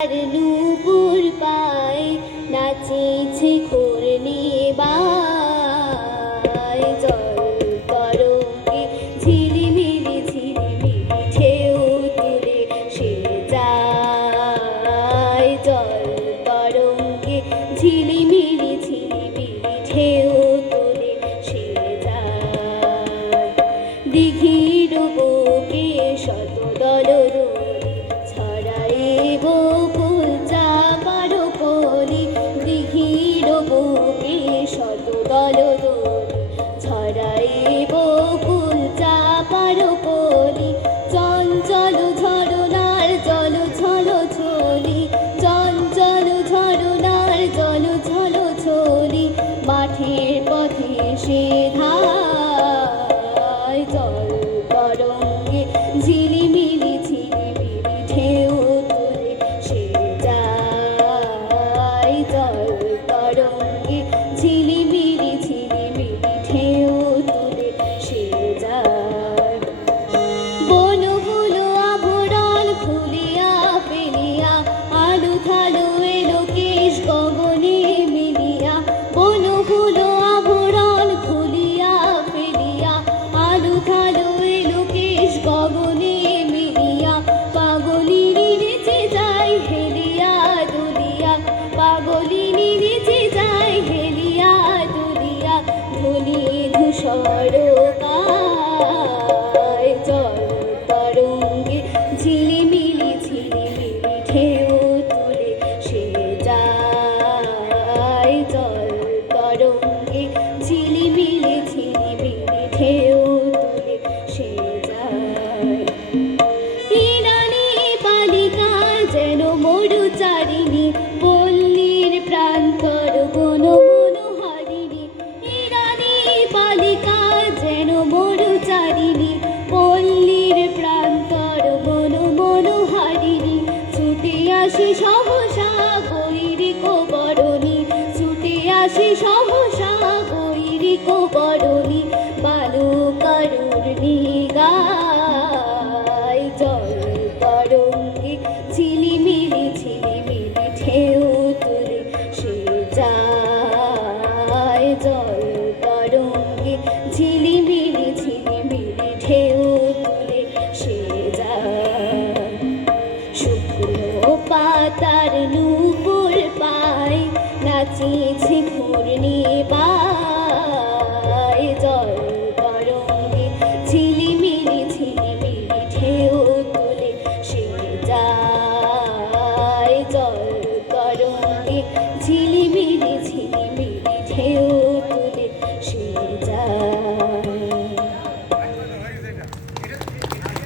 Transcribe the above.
নূপুর পায় নাচেছে ঘূর্ণি বায়, জল তরঙ্গে ঝিলিমিলি ঝিলিমিলি ঢেউ তুলে সে যায়। জল তরঙ্গে ঝিলিমিলি ঝিলিমিলি ঢেউ তুলে সে যায়। দিঘির বুকে শত দলদলি ছড়াইব ফুল চাপার কলি, দিঘির বুকে শত দলদলি ছড়াইব ফুল চাপার কলি। চঞ্চল ঝরনার জল ঝল ঝলি, চঞ্চল ঝরনার জল ঝল ঝলি, মাঠের পথে সে ধায়। জল তরঙ্গে ঝিলিমিলি ঝিলিমিলি ঢেউ তুলে সে যায়। জল তরঙ্গে ঝিলিমিলি ঝিলিমিলি ঢেউ তুলে সে যায়। বন হলো আভরণ খুলিয়া ফেলিয়া, আলু থালু এলো কেশ গগনে মিলিয়া। বন হলো আভরণ খুলিয়া ফেলিয়া, আলু থালু এলো কেশ গগনে মিলিয়া। পাগলিনী নেচে যায় হেলিয়া দুলিয়া, পাগলিনী নেচে যায় হেলিয়া দুলিয়া, ধুলি ধূসর গায়। জল তরঙ্গে ঝিলিমিলি ঝিলিমিলি ঢেউ তুলে সে যায়। জল তরঙ্গে ঝিলিমিলি ঝিলিমিলি ঢেউ তুলে সে যায়। ইরানি বালিকা যেন মরুচারিণী, পল্লীর প্রান্তর বন মনোহারিণী। ইরানি বালিকা যেন মরুচারিণী, পল্লীর প্রান্তর বন মনোহারিণী। ছুটে আসি সহসা গৈরিক বরণী, ছুটে আসি সহসা গৈরিক বরণী, বালুকারুর নিগায়। জল তরঙ্গে ঝিলিমিলি ঝিলিমিলি ঢেউ তুলে সে যায়। জল তরঙ্গে ঝিলিমিলি ঝিলিমিলি ঢেউ তুলে সে যায়। শুকনো পাতার নূপুর পায় নাচেছে ঘূর্ণি বায়। জল তরঙ্গে ঝিলিমিলি ঝিলিমিলি ঢেউ তুলে সে যায়। জল তরঙ্গে ঝিলিমিলি